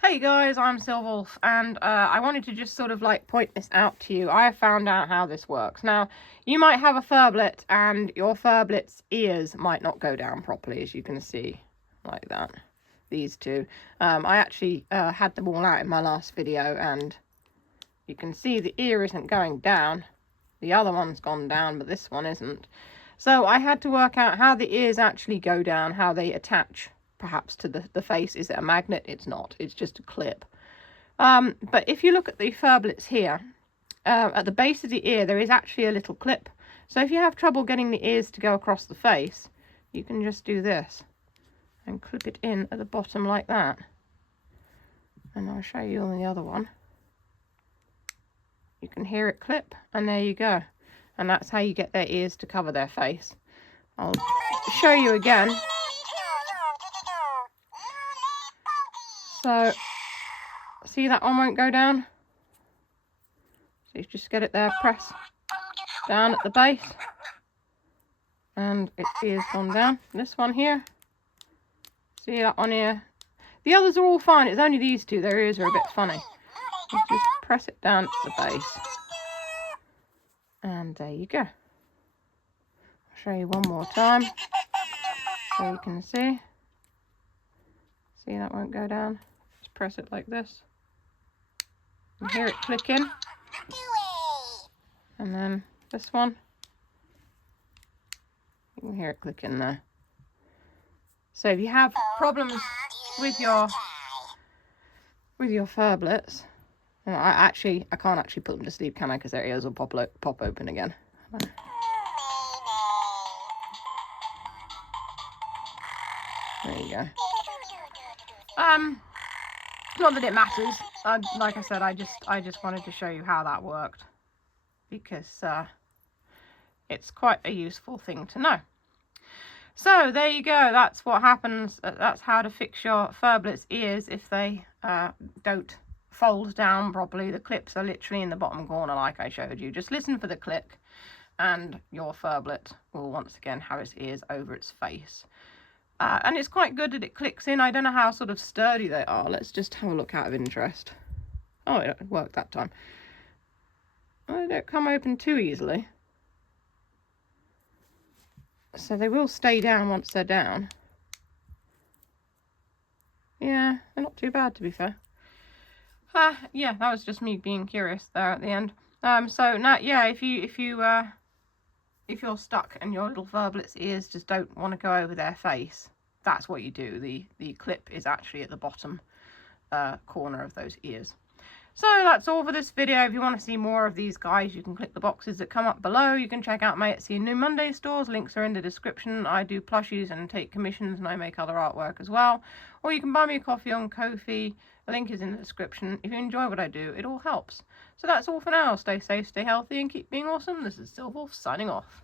Hey guys, I'm Silwolf, and I wanted to just sort of like point this out to you. I have found out how this works. Now, you might have a Furblet, and your Furblet's ears might not go down properly, as you can see, like that. These two. I actually had them all out in my last video, and you can see the ear isn't going down. The other one's gone down, but this one isn't. So I had to work out how the ears actually go down, how they attach perhaps to the face. Is it a magnet? It's not. It's just a clip. But if you look at the Furblets here, at the base of the ear, there is actually a little clip. So if you have trouble getting the ears to go across the face, you can just do this and clip it in at the bottom like that. And I'll show you on the other one. You can hear it clip, and there you go. And that's how you get their ears to cover their face. I'll show you again. So, see that one won't go down? So you just get it there, press down at the base, and its ear's gone down. This one here, see that one here? The others are all fine, it's only these two, their ears are a bit funny. You just press it down at the base, and there you go. I'll show you one more time, so you can see. See, that won't go down. Just press it like this. You hear it click in. And then this one. You can hear it click in there. So if you have problems with your Furblets, well, I can't actually put them to sleep, can I? Because their ears will pop open again. There you go. Not that it matters. Like I said, I just wanted to show you how that worked, because it's quite a useful thing to know. So there you go. That's what happens. That's how to fix your Furblet's ears if they don't fold down properly. The clips are literally in the bottom corner, like I showed you. Just listen for the click, and your Furblet will once again have its ears over its face. And it's quite good that it clicks in. I don't know how sort of sturdy they are. Let's just have a look out of interest. Oh, it worked that time. Well, they don't come open too easily. So they will stay down once they're down. Yeah, they're not too bad, to be fair. Yeah, that was just me being curious there at the end. So now, yeah, if you're stuck and your little Furblet's ears just don't want to go over their face, that's what you do. The clip is actually at the bottom corner of those ears. So that's all for this video. If you want to see more of these guys, you can click the boxes that come up below. You can check out my Etsy and New Monday stores. Links are in the description. I do plushies and take commissions, and I make other artwork as well. Or you can buy me a coffee on Ko-fi. The link is in the description. If you enjoy what I do, it all helps. So that's all for now. Stay safe, stay healthy, and keep being awesome. This is Silwolf signing off.